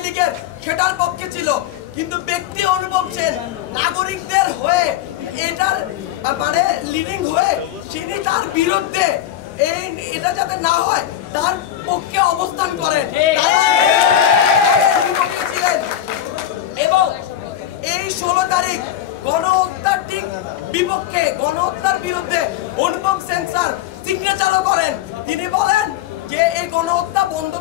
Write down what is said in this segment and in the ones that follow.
আওয়ামী লীগের সেটার পক্ষে ছিল, কিন্তু ব্যক্তি অনুভব সেন নাগরিকদের হয়ে এটার মানে লিডিং হয়ে তিনি তার বিরুদ্ধে এটা যাতে না হয় তার পক্ষে অবস্থান করেন ছিলেন। এবং এই 16 তারিখ গণহত্যার ঠিক বিপক্ষে, গণহত্যার বিরুদ্ধে অনুপম সেন স্যার সিগনেচারও করেন। তিনি বলেন যে এই গণহত্যা বন্ধ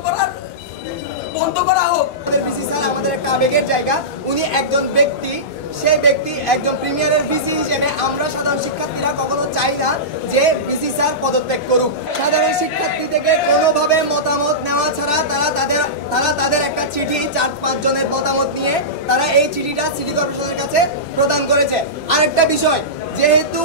করা হোক। ভিসি স্যার আমাদের একটা আবেগের জায়গা, উনি একজন ব্যক্তি, সেই ব্যক্তি একজন প্রিমিয়ারের ভিসি হিসেবে আমরা সাধারণ শিক্ষার্থীরা কখনো চাই না যে ভিসি স্যার পদত্যাগ করুক। সাধারণ শিক্ষার্থী থেকে কোনোভাবে মতামত নেওয়া ছাড়া তারা তাদের একটা চিঠি 4-5 জনের মতামত নিয়ে তারা এই চিঠিটা সিটি কর্পোরেশনের কাছে প্রদান করেছে। আরেকটা বিষয়, যেহেতু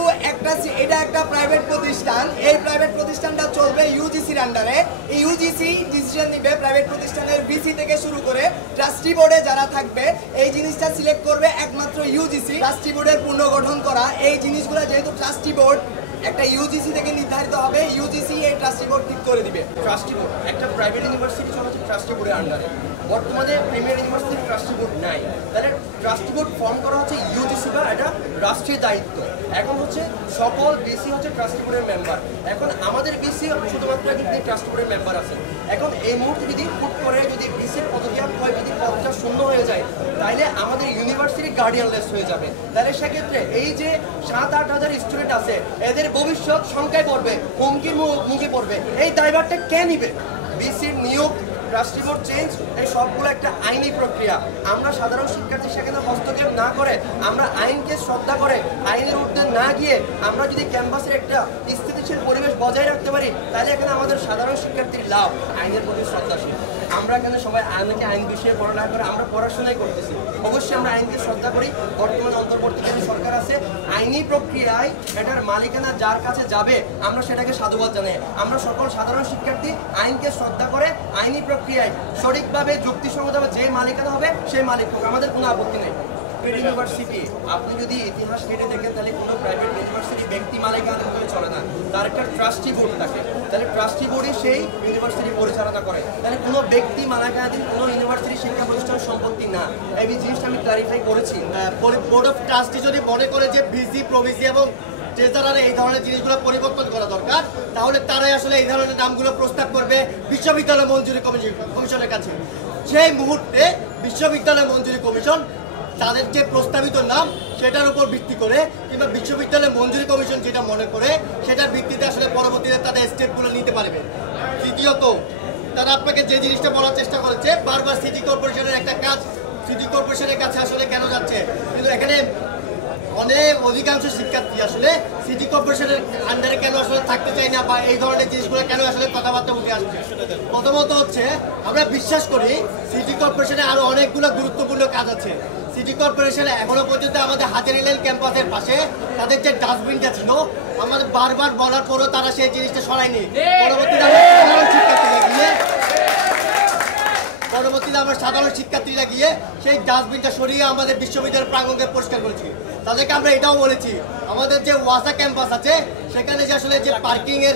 এটা একটা প্রাইভেট প্রতিষ্ঠান, এই প্রাইভেট প্রতিষ্ঠানটা চলবে ইউজিসির আন্ডারে। এই ইউজিসি ডিসিশন নিবে প্রাইভেট প্রতিষ্ঠানের ভিসি থেকে শুরু করে ট্রাস্টি বোর্ডে যারা থাকবে, এই জিনিসটা সিলেক্ট করবে একমাত্র ইউজিসি। ট্রাস্টি বোর্ডের পুনর্গঠন করা এই জিনিসগুলো যেহেতু ট্রাস্টি বোর্ড একটা ইউজিসি থেকে নির্ধারিত হবে, ইউজিসি এই ট্রাস্টি বোর্ড ঠিক করে দিবে। ট্রাস্টি বোর্ড একটা প্রাইভেট ইউনিভার্সিটি চলছে ট্রাস্টি বোর্ডের আন্ডারে, বর্তমানে প্রিমিয়ার ইউনিভার্সিটি ট্রাস্টি বোর্ড নাই, তাহলে ট্রাস্টি বোর্ড ফর্ম করা হচ্ছে ইউজিসি বা এটা রাষ্ট্রীয় দায়িত্ব। এখন হচ্ছে সকল বিসি হচ্ছে ট্রাস্টি বোর্ডের মেম্বার, এখন আমাদের বিসি শুধুমাত্র একটি ট্রাস্টি বোর্ডের মেম্বার আছে। এখন এই মুহূর্তে যদি হুট করে যদি বিসির পদত্যাগ হয়, যদি পদটা শূন্য হয়ে যায়, তাহলে আমাদের ইউনিভার্সিটি গার্ডিয়ানলেস হয়ে যাবে। তাহলে সেক্ষেত্রে এই যে 7-8 হাজার স্টুডেন্ট আছে, এদের ভবিষ্যৎ সংখ্যায় পড়বে, হুমকির মুখে পড়বে। এই দায়ভারটা কে নিবে? বিসির নিয়োগ, ট্রাস্টি বোর্ড চেঞ্জ, এই সবগুলো একটা আইনি প্রক্রিয়া। আমরা সাধারণ শিক্ষার্থী সেখানে হস্তক্ষেপ না করে, আমরা আইনকে শ্রদ্ধা করে আইনের ঊর্ধ্বে না গিয়ে আমরা যদি ক্যাম্পাসের একটা স্থিতিশীল পরিবেশ বজায় রাখতে পারি, তাহলে এখানে আমাদের সাধারণ শিক্ষার্থীর লাভ। আইনের প্রতি শ্রদ্ধাশীল আমরা এখানে সবাই আইন বিষয়ে পড়ালেখা করে আমরা পড়াশোনাই করতেছি, অবশ্যই আমরা আইনকে শ্রদ্ধা করি। বর্তমানে অন্তর্বর্তীকালীন সরকার আছে, আইনি প্রক্রিয়ায় এটার মালিকানা যার কাছে যাবে আমরা সেটাকে সাধুবাদ জানাই। আমরা সকল সাধারণ শিক্ষার্থী আইনকে শ্রদ্ধা করে আইনি প্রক্রিয়ায় সঠিকভাবে যুক্তিসঙ্গতভাবে যে মালিকানা হবে সেই মালিক হোক, আমাদের কোনো আপত্তি নেই। ইউনিভার্সিটি আপনি যদি ইতিহাস ঘেটে দেখেন, তাহলে কোনো প্রাইভেট ইউনিভার্সিটি ব্যক্তি মালিকানা করে চলে না, তার একটা ট্রাস্টি বোর্ড থাকে, তাহলে ট্রাস্টি বোর্ডই সেই ইউনিভার্সিটি পরিচালনা করে। তাহলে কোনো ব্যক্তি মালিকানাধীন কোনো ইউনিভার্সিটি শিক্ষা প্রতিষ্ঠান সম্পত্তি না, এই জিনিসটা আমি ক্লারিফাই করেছি। বোর্ড অফ ট্রাস্টি যদি মনে করে যে ভিসি, প্রভিসি এবং ট্রেজারারে এই ধরনের জিনিসগুলো পরিবর্তন করা দরকার, তাহলে তারাই আসলে এই ধরনের নামগুলো প্রস্তাব করবে বিশ্ববিদ্যালয় মঞ্জুরি কমিশনের কাছে। সেই মুহূর্তে বিশ্ববিদ্যালয় মঞ্জুরি কমিশন তাদের যে প্রস্তাবিত নাম সেটার উপর ভিত্তি করে কিংবা বিশ্ববিদ্যালয় মঞ্জুরি কমিশন যেটা মনে করে সেটার ভিত্তিতে আসলে পরবর্তীতে তাদের স্টেপগুলো নিতে পারবে। তৃতীয়ত, তারা আপনাকে যে জিনিসটা বলার চেষ্টা করেছে বারবার সিটি কর্পোরেশনের একটা কাজ সিটি কর্পোরেশনের কাছে আসলে কেন যাচ্ছে, কিন্তু এখানে অধিকাংশ শিক্ষার্থী আসলে সিটি কর্পোরেশনের আন্ডারে কেন আসলে থাকতে চাই না বা এই ধরনের জিনিসগুলো কেন আসলে কথাবার্তা উঠে আসছে। প্রথমত হচ্ছে আমরা বিশ্বাস করি সিটি কর্পোরেশনে আরো অনেকগুলো গুরুত্বপূর্ণ কাজ আছে। সিটি কর্পোরেশনে এখনো পর্যন্ত আমাদের হাজারী লেন ক্যাম্পাসের পাশে তাদের যে ডাস্টবিনটা ছিল, আমাদের বারবার বলার পরও তারা সেই জিনিসটা সরায়নি। পরবর্তীতে আমরা সাধারণ শিক্ষার্থীরা গিয়ে সেই ডাস্টবিনটা সরিয়ে আমাদের বিশ্ববিদ্যালয়ের প্রাঙ্গণকে পরিষ্কার করেছি। তাদেরকে আমরা এটাও বলেছি আমাদের যে ওয়াসা ক্যাম্পাস আছে সেখানে যে আসলে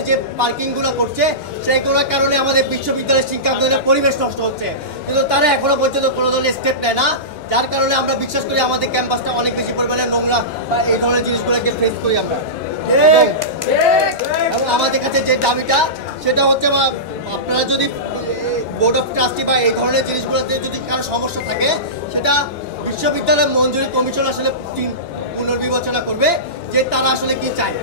যে পার্কিংগুলো করছে সেইগুলোর কারণে আমাদের বিশ্ববিদ্যালয়ের শিক্ষার্থীদের পরিবেশ নষ্ট হচ্ছে, কিন্তু তারা এখনো পর্যন্ত কোনো ধরনের স্টেপ নেয় না, যার কারণে আমরা বিশ্বাস করি আমাদের ক্যাম্পাসটা অনেক বেশি পরিমাণে নোংরা বা এই ধরনের জিনিসগুলোকে ফেস করি আমরা। এবং আমাদের কাছে যে দাবিটা সেটা হচ্ছে আপনারা যদি বোর্ড অফ ট্রাস্টি বা এই ধরনের জিনিসগুলোতে যদি কারো সমস্যা থাকে সেটা বিশ্ববিদ্যালয় মঞ্জুরি কমিশন আসলে পুনর্বিবেচনা করবে যে তারা আসলে কি চায়।